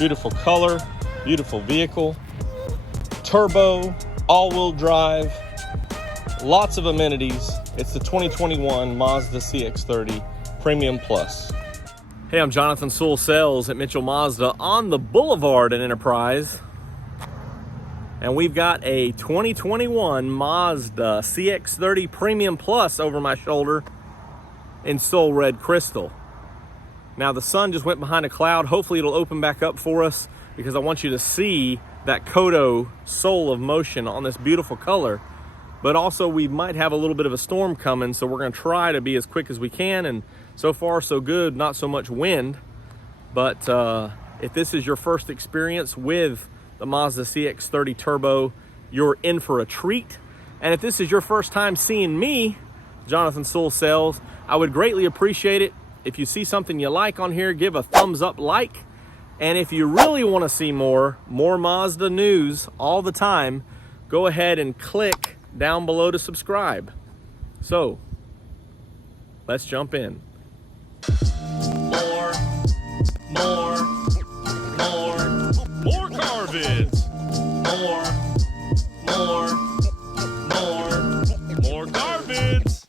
Beautiful color, beautiful vehicle. Turbo, all-wheel drive, lots of amenities. It's the 2021 Mazda CX-30 Premium Plus. Hey, I'm Jonathan Sewell Sales at Mitchell Mazda on the Boulevard in Enterprise. And we've got a 2021 Mazda CX-30 Premium Plus over my shoulder in Soul Red Crystal. Now the sun just went behind a cloud. Hopefully it'll open back up for us because I want you to see that Kodo soul of motion on this beautiful color. But also we might have a little bit of a storm coming, so we're gonna try to be as quick as we can, and so far so good, not so much wind. But if this is your first experience with the Mazda CX-30 Turbo, you're in for a treat. And if this is your first time seeing me, Jonathan Sewell Sales, I would greatly appreciate it if you see something you like on here, give a thumbs up like. And if you really want to see more Mazda news all the time, go ahead and click down below to subscribe. So, let's jump in. More car vids. More car vids.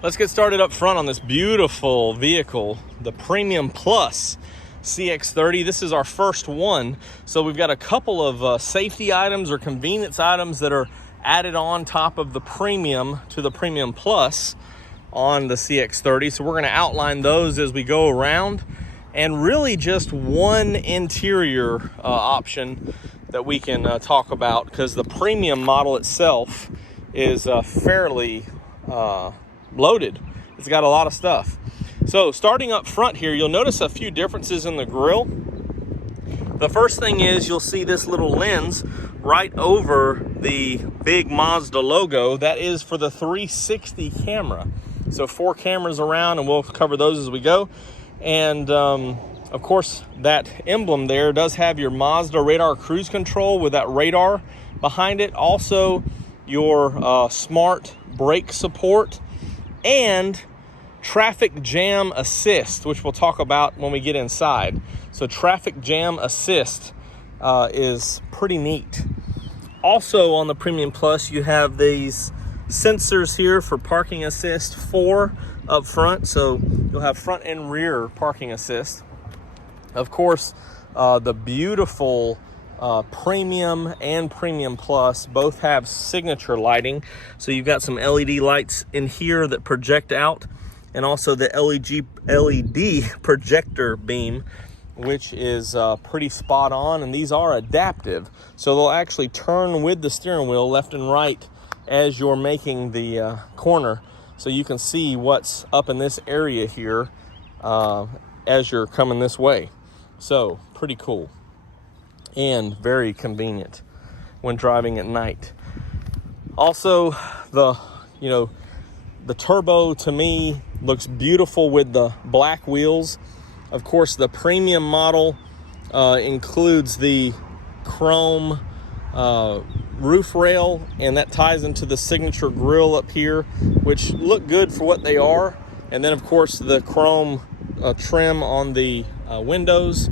Let's get started up front on this beautiful vehicle, the Premium Plus CX-30. This is our first one, so we've got a couple of safety items or convenience items that are added on top of the Premium to the Premium Plus on the CX-30. So we're going to outline those as we go around, and really just one interior option that we can talk about, because the Premium model itself is fairly loaded. It's got a lot of stuff. So starting up front here, you'll notice a few differences in the grille. The first thing is you'll see this little lens right over the big Mazda logo. That is for the 360 camera. So 4 cameras around, and we'll cover those as we go. And of course, that emblem there does have your Mazda radar cruise control with that radar behind it. Also, your smart brake support and traffic jam assist, which we'll talk about when we get inside. So traffic jam assist is pretty neat. Also on the Premium Plus, you have these sensors here for parking assist, 4 up front. So you'll have front and rear parking assist. Of course, the beautiful Premium and Premium Plus both have signature lighting. So you've got some LED lights in here that project out, and also the LED projector beam, which is pretty spot on. And these are adaptive, so they'll actually turn with the steering wheel left and right as you're making the corner, so you can see what's up in this area here as you're coming this way. So pretty cool and very convenient when driving at night. Also, the Turbo to me looks beautiful with the black wheels. Of course, the Premium model includes the chrome roof rail, and that ties into the signature grille up here, which look good for what they are. And then of course the chrome trim on the windows.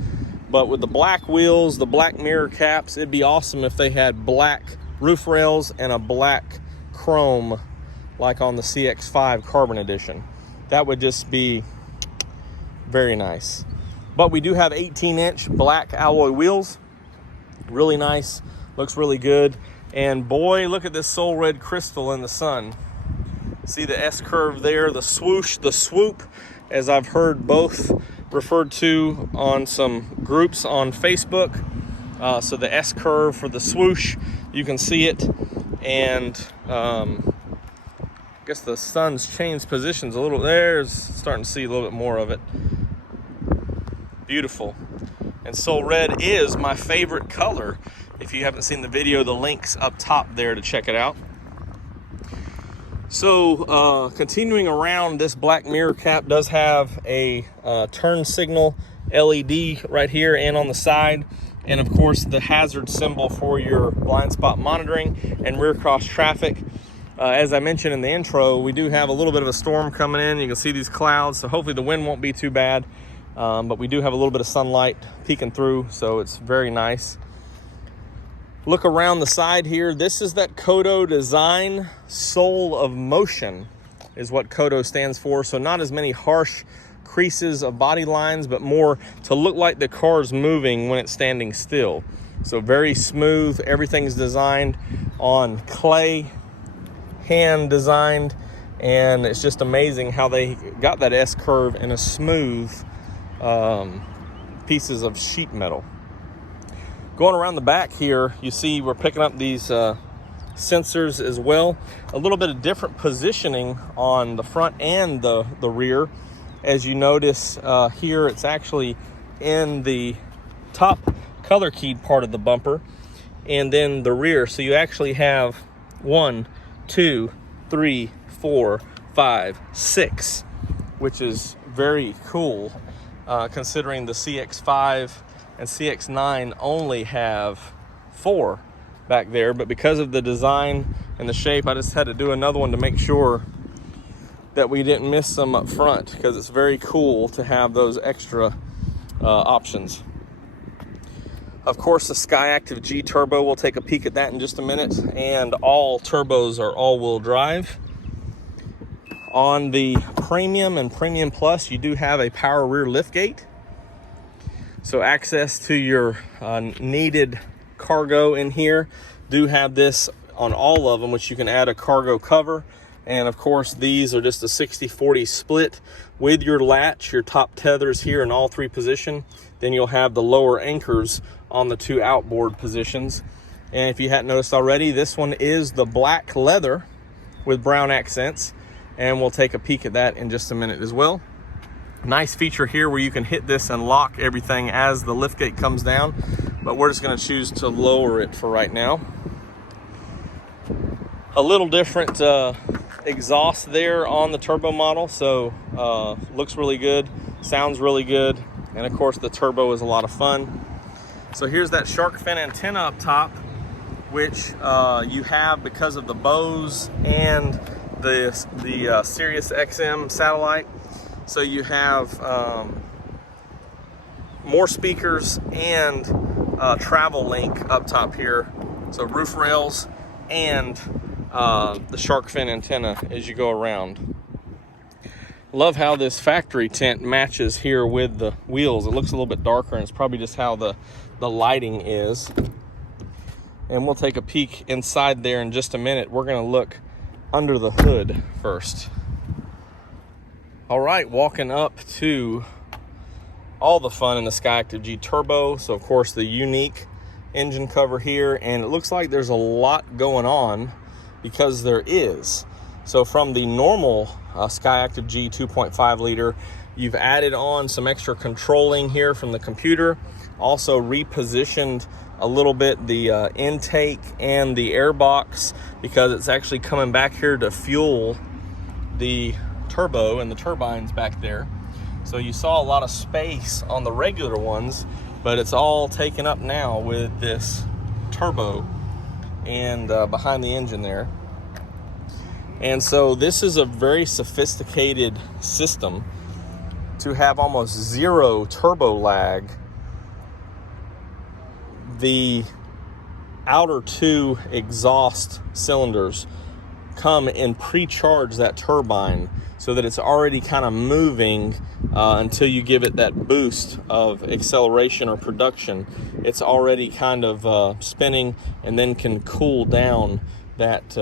But with the black wheels, the black mirror caps, it'd be awesome if they had black roof rails and a black chrome like on the CX-5 Carbon Edition. That would just be very nice. But we do have 18-inch black alloy wheels. Really nice, looks really good. And boy, look at this Soul Red Crystal in the sun. See the S-curve there, the swoosh, the swoop, as I've heard both referred to on some groups on Facebook. So the S-curve for the swoosh, you can see it. And I guess the sun's changed positions a little. There's starting to see a little bit more of it. Beautiful. And Soul Red is my favorite color. If you haven't seen the video, the link's up top there to check it out. So continuing around, this black mirror cap does have a turn signal LED right here and on the side, and of course the hazard symbol for your blind spot monitoring and rear cross traffic. As I mentioned in the intro, we do have a little bit of a storm coming in. You can see these clouds, so hopefully the wind won't be too bad, but we do have a little bit of sunlight peeking through, so it's very nice. Look around the side here. This is that Kodo design. Soul of motion is what Kodo stands for. So not as many harsh creases of body lines, but more to look like the car's moving when it's standing still. So very smooth. Everything's designed on clay, hand designed, and it's just amazing how they got that S curve in a smooth pieces of sheet metal. Going around the back here, you see we're picking up these sensors as well. A little bit of different positioning on the front and the rear. As you notice here, it's actually in the top color keyed part of the bumper and then the rear. So you actually have 1, 2, 3, 4, 5, 6, which is very cool considering the CX-5 and CX-9 only have 4 back there, but because of the design and the shape, I just had to do another one to make sure that we didn't miss some up front, because it's very cool to have those extra options. Of course, the Skyactiv G Turbo, we'll take a peek at that in just a minute, and all turbos are all-wheel drive. On the Premium and Premium Plus, you do have a power rear liftgate. So access to your needed cargo in here. Do have this on all of them, which you can add a cargo cover. And of course, these are just a 60-40 split with your latch, your top tethers here in all 3 positions. Then you'll have the lower anchors on the 2 outboard positions. And if you hadn't noticed already, this one is the black leather with brown accents. And we'll take a peek at that in just a minute as well. Nice feature here where you can hit this and lock everything as the liftgate comes down, but we're just going to choose to lower it for right now. A little different exhaust there on the turbo model, so looks really good, sounds really good, and of course the turbo is a lot of fun. So here's that shark fin antenna up top, which you have because of the Bose and the Sirius XM satellite. So you have more speakers and travel link up top here. So roof rails and the shark fin antenna as you go around. Love how this factory tint matches here with the wheels. It looks a little bit darker, and it's probably just how the lighting is. And we'll take a peek inside there in just a minute. We're gonna look under the hood first. All right, walking up to all the fun in the Skyactiv G Turbo. So of course the unique engine cover here, and it looks like there's a lot going on because there is. So from the normal Skyactiv G 2.5 liter, you've added on some extra controlling here from the computer. Also repositioned a little bit the intake and the air box, because it's actually coming back here to fuel the turbo and the turbines back there. So you saw a lot of space on the regular ones, but it's all taken up now with this turbo and behind the engine there. And so this is a very sophisticated system to have almost 0 turbo lag. The outer 2 exhaust cylinders come and pre-charge that turbine so that it's already kind of moving until you give it that boost of acceleration or production. It's already kind of spinning, and then can cool down that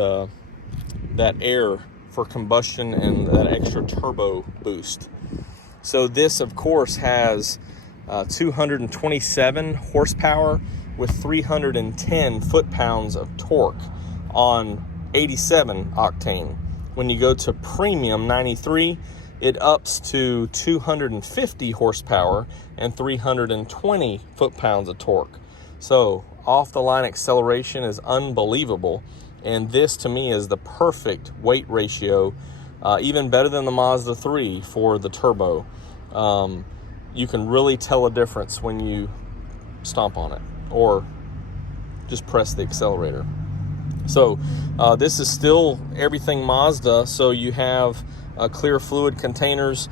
that air for combustion and that extra turbo boost. So this of course has 227 horsepower with 310 foot-pounds of torque on 87 octane. When you go to Premium 93, it ups to 250 horsepower and 320 foot-pounds of torque. So off the line acceleration is unbelievable. And this to me is the perfect weight ratio, even better than the Mazda 3 for the turbo. You can really tell a difference when you stomp on it or just press the accelerator. So this is still everything Mazda. So you have clear fluid containers,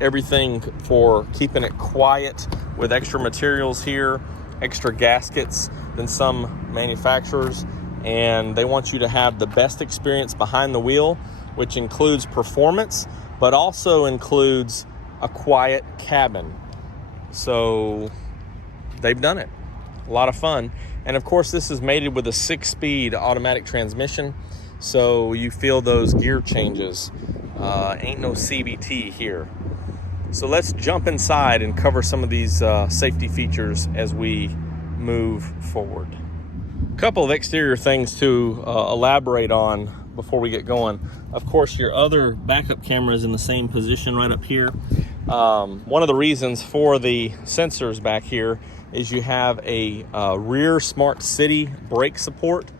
everything for keeping it quiet with extra materials here, extra gaskets than some manufacturers. And they want you to have the best experience behind the wheel, which includes performance, but also includes a quiet cabin. So they've done it. A lot of fun. And of course, this is mated with a 6-speed automatic transmission, so you feel those gear changes. Ain't no CVT here. So let's jump inside and cover some of these safety features as we move forward. A couple of exterior things to elaborate on before we get going. Of course, your other backup camera is in the same position right up here. One of the reasons for the sensors back here is you have a rear smart city brake support.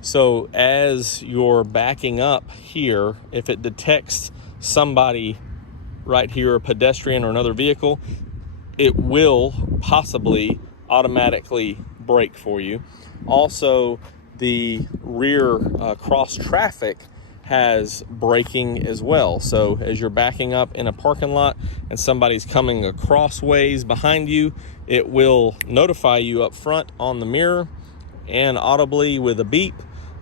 So as you're backing up here, if it detects somebody right here, a pedestrian or another vehicle, it will possibly automatically brake for you. Also, the rear cross traffic has braking as well. So as you're backing up in a parking lot and somebody's coming across ways behind you, it will notify you up front on the mirror and audibly with a beep,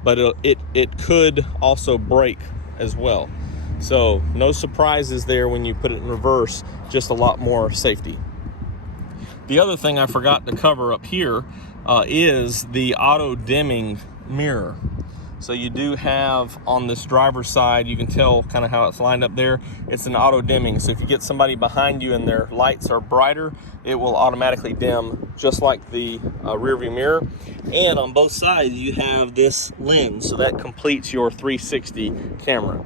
but it could also brake as well. So no surprises there when you put it in reverse, just a lot more safety. The other thing I forgot to cover up here is the auto dimming mirror. So you do have on this driver's side, you can tell kind of how it's lined up there. It's an auto dimming. So if you get somebody behind you and their lights are brighter, it will automatically dim just like the rear view mirror. And on both sides, you have this lens. So that completes your 360 camera.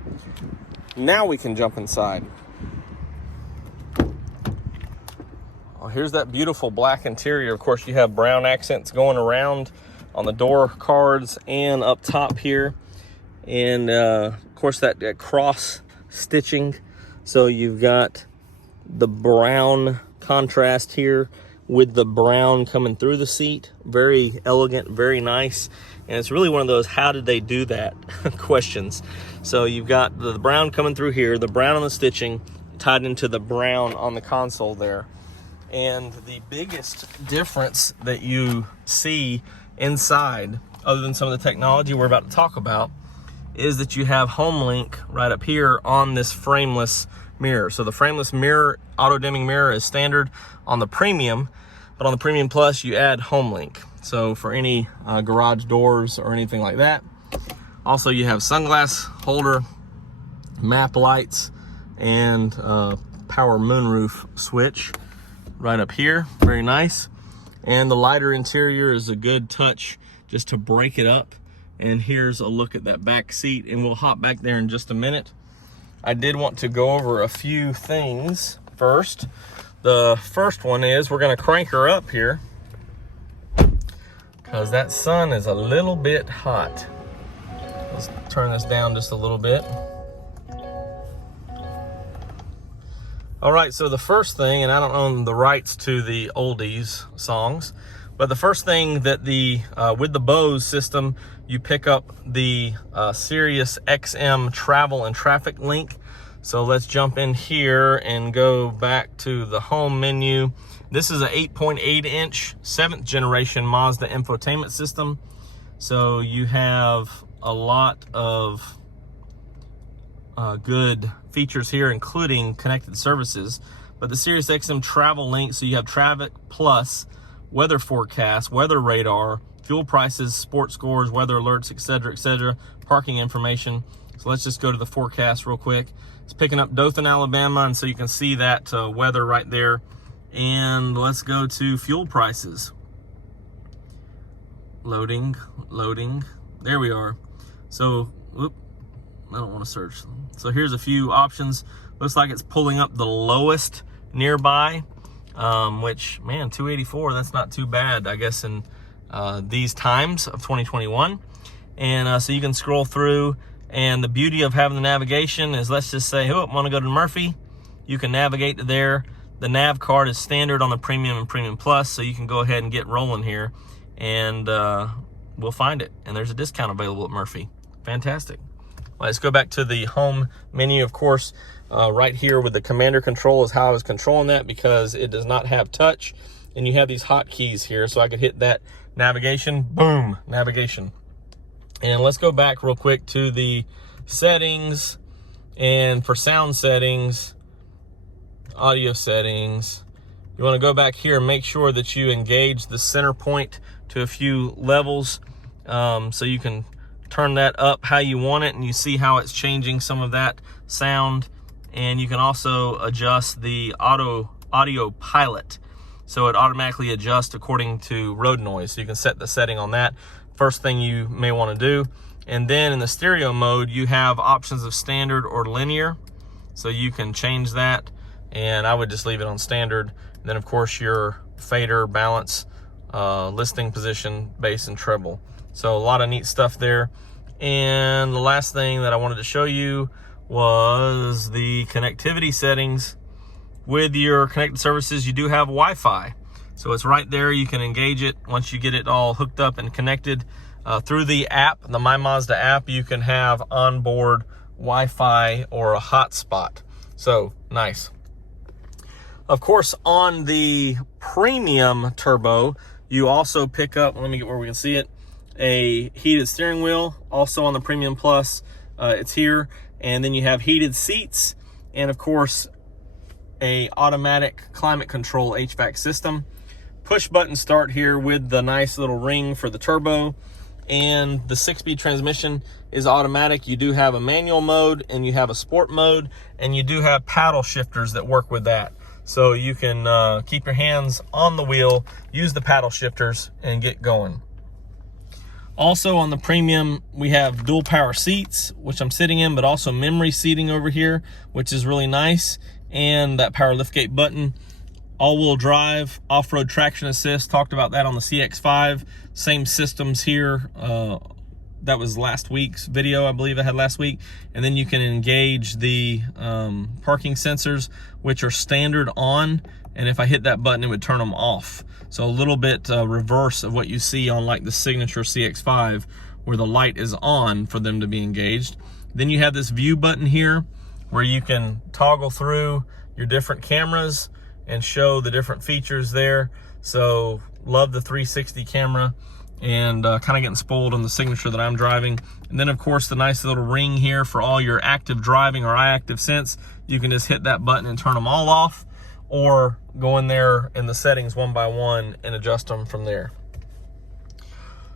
Now we can jump inside. Well, here's that beautiful black interior. Of course, you have brown accents going around on the door cards and up top here. And of course that cross stitching. So you've got the brown contrast here with the brown coming through the seat. Very elegant, very nice. And it's really one of those how did they do that questions. So you've got the brown coming through here, the brown on the stitching tied into the brown on the console there. And the biggest difference that you see inside, other than some of the technology we're about to talk about, is that you have HomeLink right up here on this frameless mirror. So the frameless mirror, auto dimming mirror, is standard on the Premium, but on the Premium Plus you add HomeLink. So for any garage doors or anything like that. Also you have sunglass holder, map lights, and power moonroof switch right up here. Very nice. And the lighter interior is a good touch just to break it up. And here's a look at that back seat, and we'll hop back there in just a minute. I did want to go over a few things first. The first one is we're gonna crank her up here because that sun is a little bit hot. Let's turn this down just a little bit. All right, so the first thing, and I don't own the rights to the oldies songs, but the first thing that with the Bose system, you pick up the Sirius XM travel and traffic link. So let's jump in here and go back to the home menu. This is a 8.8-inch 7th generation Mazda infotainment system. So you have a lot of good features here, including connected services. But the Sirius XM travel link, so you have traffic plus, weather forecast, weather radar, fuel prices, sports scores, weather alerts, etc., parking information. So let's just go to the forecast real quick. It's picking up Dothan, Alabama, and so you can see that weather right there. And let's go to fuel prices. Loading. There we are. So, I don't want to search. So here's a few options. Looks like it's pulling up the lowest nearby, which, man, 284, that's not too bad, I guess, in these times of 2021. And so you can scroll through. And the beauty of having the navigation is, let's just say, oh, I want to go to Murphy. You can navigate to there. The nav card is standard on the Premium and Premium Plus, so you can go ahead and get rolling here, and we'll find it. And there's a discount available at Murphy. Fantastic. Well, let's go back to the home menu. Of course, right here with the commander control is how I was controlling that, because it does not have touch. And you have these hotkeys here, so I could hit that navigation, boom, navigation. And let's go back real quick to the settings, and for sound settings, audio settings, you want to go back here and make sure that you engage the center point to a few levels, so you can turn that up how you want it, and you see how it's changing some of that sound. And you can also adjust the audio pilot, so it automatically adjusts according to road noise. So you can set the setting on that, first thing you may want to do. And then in the stereo mode, you have options of standard or linear, so you can change that. And I would just leave it on standard. And then of course your fader, balance, listening position, bass and treble. So a lot of neat stuff there. And the last thing that I wanted to show you was the connectivity settings. With your connected services, you do have Wi-Fi. So it's right there. You can engage it once you get it all hooked up and connected. Through the app, the My Mazda app, you can have onboard Wi-Fi or a hotspot. So nice. Of course, on the Premium Turbo, you also pick up, let me get where we can see it, a heated steering wheel. Also on the Premium Plus, it's here. And then you have heated seats, and of course, a automatic climate control HVAC system. Push button start here with the nice little ring for the turbo. And the 6-speed transmission is automatic. You do have a manual mode, and you have a sport mode, and you do have paddle shifters that work with that. So you can keep your hands on the wheel, use the paddle shifters, and get going. Also on the Premium, we have dual power seats, which I'm sitting in, but also memory seating over here, which is really nice. And that power liftgate button. All-wheel drive, off-road traction assist, talked about that on the CX-5. Same systems here. That was last week's video, I believe I had last week. And then you can engage the parking sensors, which are standard on. And if I hit that button, it would turn them off. So a little bit reverse of what you see on like the signature CX-5, where the light is on for them to be engaged. Then you have this view button here, where you can toggle through your different cameras and show the different features there. So love the 360 camera, and kind of getting spoiled on the signature that I'm driving. And then of course the nice little ring here for all your active driving or iActive Sense. You can just hit that button and turn them all off, or go in there in the settings one by one and adjust them from there.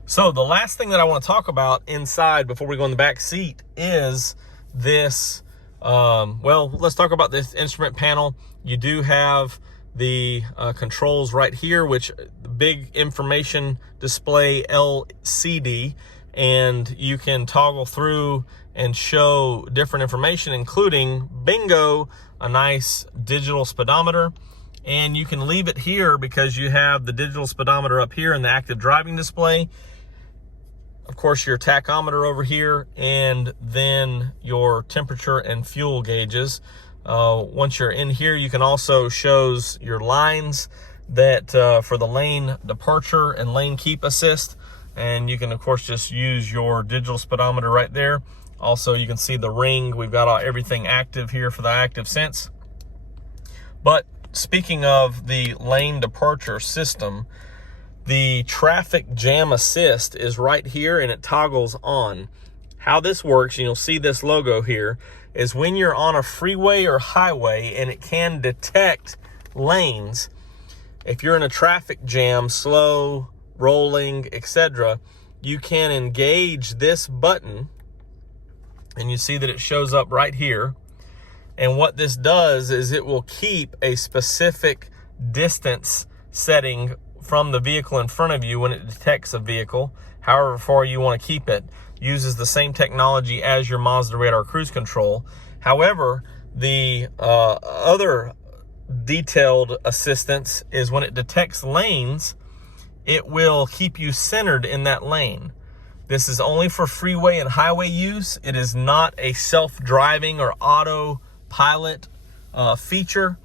So the last thing that I want to talk about inside before we go in the back seat is this, well, let's talk about this instrument panel. You do have the controls right here, which the big information display LCD, and you can toggle through and show different information, including bingo, a nice digital speedometer. And you can leave it here because you have the digital speedometer up here and the active driving display. Of course, your tachometer over here, and then your temperature and fuel gauges. Once you're in here, you can also shows your lines that for the lane departure and lane keep assist. And you can, of course, just use your digital speedometer right there. Also, you can see the ring. We've got everything active here for the Active Sense. But speaking of the lane departure system, the traffic jam assist is right here, and it toggles on. How this works, and you'll see this logo here, is when you're on a freeway or highway and it can detect lanes, if you're in a traffic jam, slow, rolling, etc., you can engage this button, and you see that it shows up right here. And what this does is it will keep a specific distance setting from the vehicle in front of you when it detects a vehicle, however far you want to keep it. Uses the same technology as your Mazda Radar Cruise Control. However, the other detailed assistance is when it detects lanes, it will keep you centered in that lane. This is only for freeway and highway use. It is not a self-driving or autopilot feature.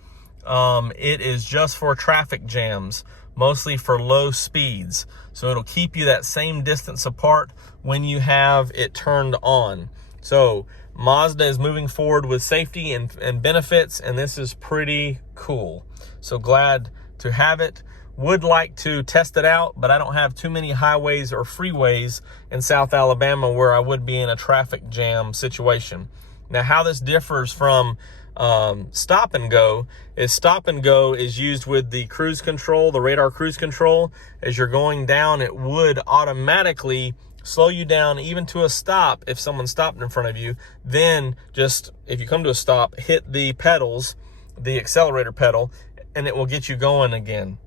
It is just for traffic jams, mostly for low speeds. So it'll keep you that same distance apart when you have it turned on. So Mazda is moving forward with safety and benefits, and this is pretty cool. So glad to have it. Would like to test it out, but I don't have too many highways or freeways in South Alabama where I would be in a traffic jam situation. Now, how this differs from stop and go is used with the cruise control, the radar cruise control. As you're going down, it would automatically slow you down even to a stop if someone stopped in front of you. Then just, if you come to a stop, hit the pedals, the accelerator pedal, and it will get you going again.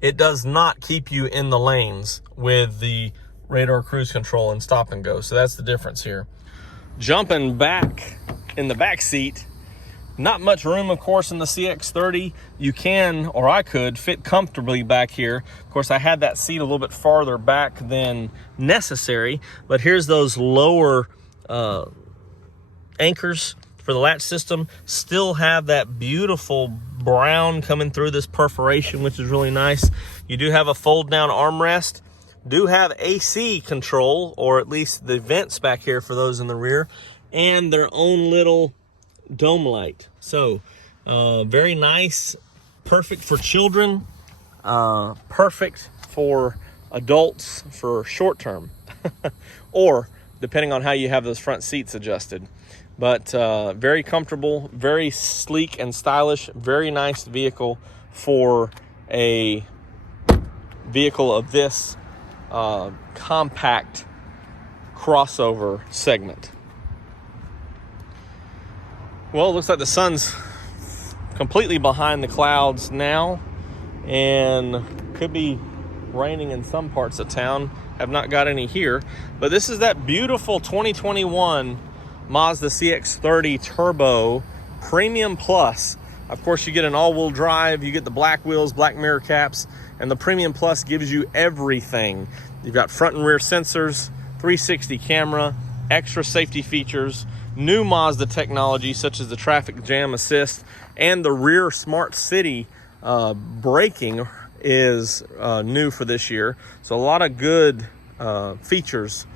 It does not keep you in the lanes with the radar cruise control and stop and go. So that's the difference here. Jumping back in the back seat, not much room, of course, in the CX-30. You can, or I could, fit comfortably back here. Of course, I had that seat a little bit farther back than necessary, but here's those lower anchors for the latch system. Still have that beautiful brown coming through this perforation, which is really nice. You do have a fold down armrest. Do have AC control, or at least the vents back here for those in the rear, and their own little dome light. So very nice, perfect for children, perfect for adults for short term, or depending on how you have those front seats adjusted. But very comfortable, very sleek and stylish, very nice vehicle for a vehicle of this compact crossover segment. Well, it looks like the sun's completely behind the clouds now, and could be raining in some parts of town. Have not got any here, but this is that beautiful 2021 Mazda CX-30 Turbo Premium Plus. Of course, you get an all-wheel drive, you get the black wheels, black mirror caps, and the Premium Plus gives you everything. You've got front and rear sensors, 360 camera, extra safety features, new Mazda technology such as the traffic jam assist, and the rear smart city braking is new for this year. So a lot of good features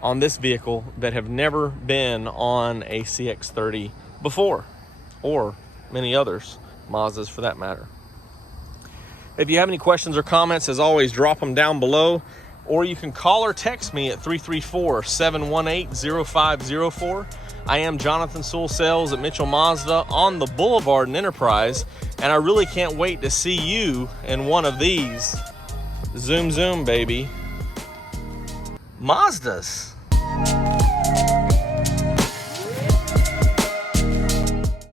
on this vehicle that have never been on a CX-30 before, or many others, Mazdas for that matter. If you have any questions or comments, as always, drop them down below, or you can call or text me at 334-718-0504. I am Jonathan Sewell Sales at Mitchell Mazda on the Boulevard in Enterprise, and I really can't wait to see you in one of these. Zoom, zoom, baby. Mazdas.